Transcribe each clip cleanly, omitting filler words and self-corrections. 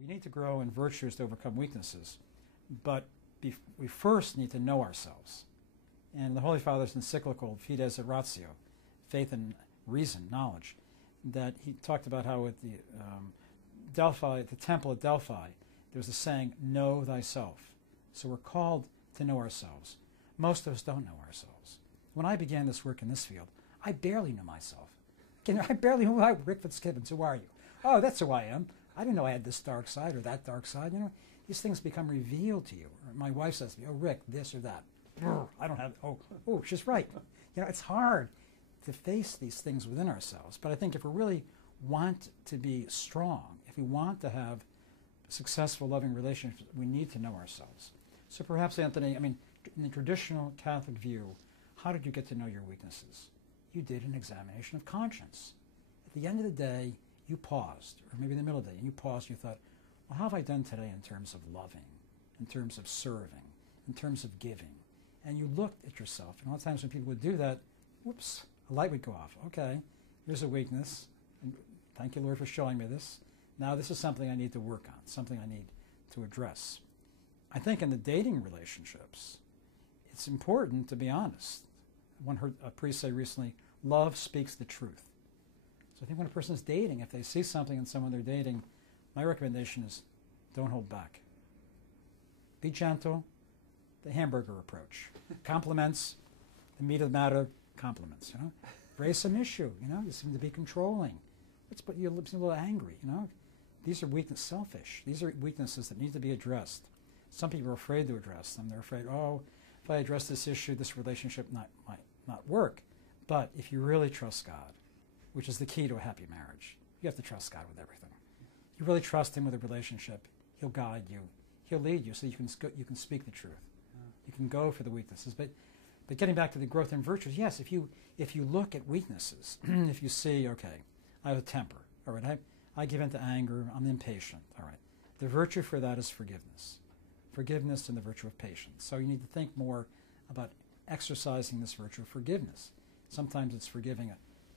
We need to grow in virtues to overcome weaknesses, but we first need to know ourselves. And the Holy Father's encyclical Fides et Ratio, faith and reason, knowledge, that he talked about how at the Delphi, at the temple at Delphi, there was a saying, know thyself. So we're called to know ourselves. Most of us don't know ourselves. When I began this work in this field, I barely knew myself. I barely knew Rick Fitzgibbons. Who are you? Oh, that's who I am. I didn't know I had this dark side or that dark side. You know, these things become revealed to you. My wife says to me, oh, Rick, this or that. I don't have, oh, she's right. You know, it's hard to face these things within ourselves. But I think if we really want to be strong, if we want to have successful, loving relationships, we need to know ourselves. So perhaps, Anthony, I mean, in the traditional Catholic view, how did you get to know your weaknesses? You did an examination of conscience. At the end of the day, you paused, or maybe in the middle of the day, and you paused and you thought, well, how have I done today in terms of loving, in terms of serving, in terms of giving? And you looked at yourself. And a lot of times when people would do that, whoops, a light would go off. Okay, here's a weakness. And thank you, Lord, for showing me this. Now this is something I need to work on, something I need to address. I think in the dating relationships, it's important to be honest. One heard a priest say recently, love speaks the truth. So I think when a person is dating, if they see something in someone they're dating, my recommendation is don't hold back. Be gentle, the hamburger approach. Compliments, the meat of the matter, compliments, you know. Raise some issue, you know. You seem to be controlling. But you seem a little angry, you know. These are weaknesses, selfish. These are weaknesses that need to be addressed. Some people are afraid to address them. They're afraid, oh, if I address this issue, this relationship might not work. But if you really trust God, which is the key to a happy marriage, you have to trust God with everything. You really trust Him with a relationship, He'll guide you. He'll lead you so you can speak the truth. You can go for the weaknesses. But getting back to the growth in virtues, yes, if you look at weaknesses, if you see, okay, I have a temper, all right, I give in to anger, I'm impatient, all right. The virtue for that is forgiveness. Forgiveness and the virtue of patience. So you need to think more about exercising this virtue of forgiveness. Sometimes it's forgiving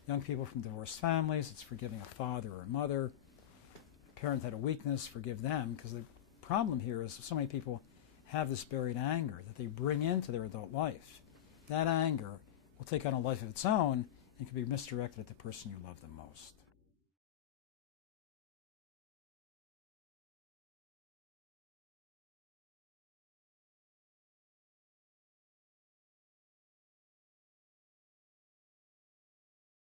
young people from divorced families, it's forgiving a father or a mother. A parent had a weakness, forgive them, because the problem here is so many people have this buried anger that they bring into their adult life. That anger will take on a life of its own and can be misdirected at the person you love the most.